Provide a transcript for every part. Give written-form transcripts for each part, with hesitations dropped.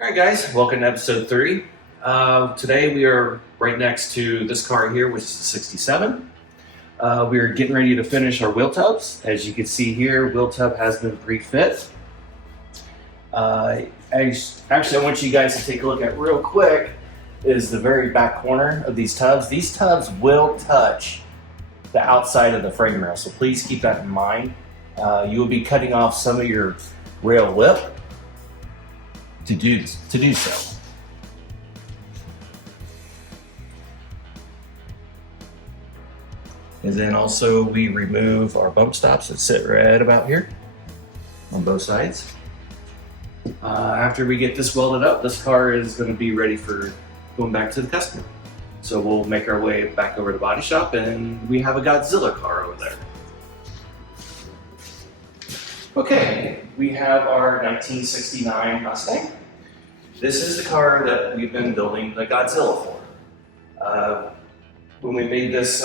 Alright guys, welcome to episode 3. Today we are right next to this car here, which is a 67. We are getting ready to finish our wheel tubs. As you can see here, wheel tub has been refit. Actually, I want you guys to take a look at real quick is the very back corner of these tubs. These tubs will touch the outside of the frame rail, so please keep that in mind. You will be cutting off some of your rail lip to do so. And then also we remove our bump stops that sit right about here on both sides. After we get this welded up, this car is going to be ready for going back to the customer. So we'll make our way back over to the body shop, and we have a Godzilla car over there. Okay, we have our 1969 Mustang. This is the car that we've been building the Godzilla for. When we made this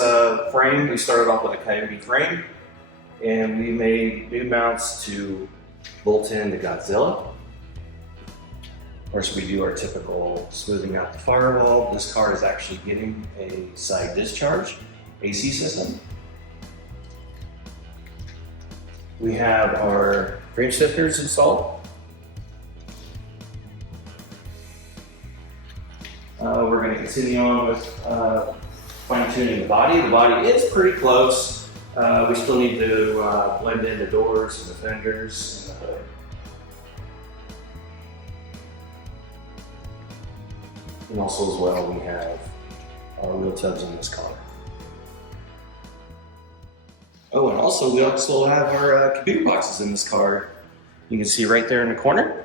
frame, we started off with a Coyote frame, and we made new mounts to bolt in the Godzilla. Of course, we do our typical smoothing out the firewall. This car is actually getting a side discharge AC system. We have our frame stiffeners installed. We're going to continue on with fine-tuning the body. The body is pretty close. We still need to blend in the doors and the fenders and the hood. And also as well, we have our wheel tubs in this car. Oh, and also we also have our computer boxes in this car. You can see right there in the corner.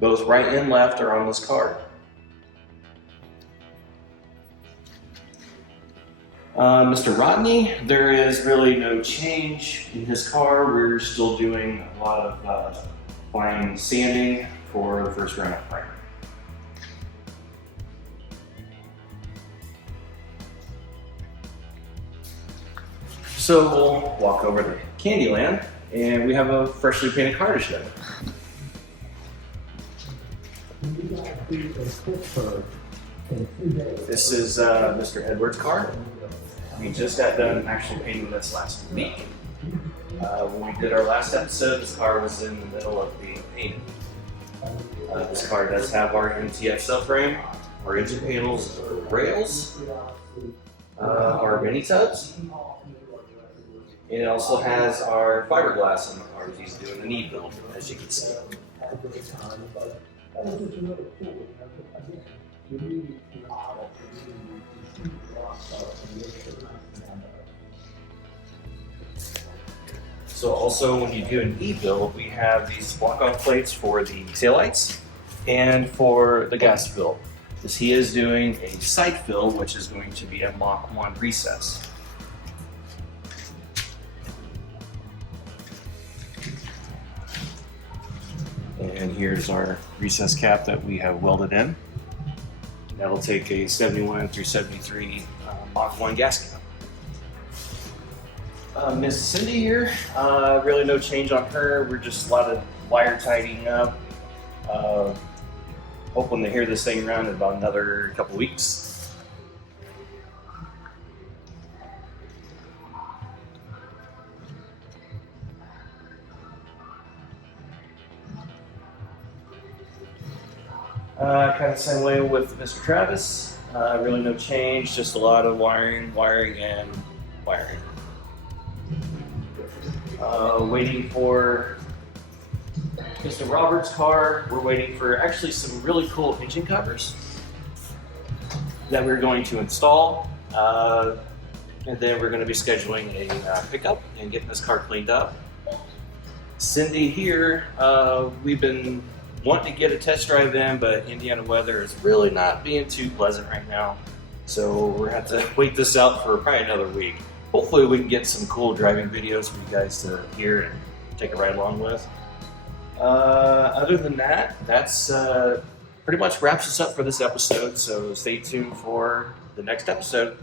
Both right and left are on this car. Mr. Rodney, there is really no change in his car. We're still doing a lot of fine sanding for the first round of primer. So we'll walk over to Candyland, and we have a freshly painted car to show. This is Mr. Edwards' car. We just got done actually painting this last week. When we did our last episode, this car was in the middle of being painted. This car does have our MTF subframe, our engine panels, rails, our mini tubs. And it also has our fiberglass in the car. He's doing the knee build, as you can see. So also when you do an E-build, we have these block-off plates for the taillights and for the gas fill. Because he is doing a side fill, which is going to be a Mach 1 recess. And here's our recess cap that we have welded in. That'll take a 71 through 73 Mach 1 gas cap. Miss Cindy here, really no change on her. We're just a lot of wire tidying up. Hoping to hear this thing around in about another couple weeks. Kind of the same way with Mr. Travis. Really no change, just a lot of wiring. Waiting for Mr. Roberts' car. We're waiting for actually some really cool engine covers that we're going to install. And then we're going to be scheduling a pickup and getting this car cleaned up. Cindy here, we've been wanting to get a test drive in, but Indiana weather is really not being too pleasant right now. So we're going to have to wait this out for probably another week. Hopefully we can get some cool driving videos for you guys to hear and take a ride along with. Other than that, that's pretty much wraps us up for this episode. So stay tuned for the next episode.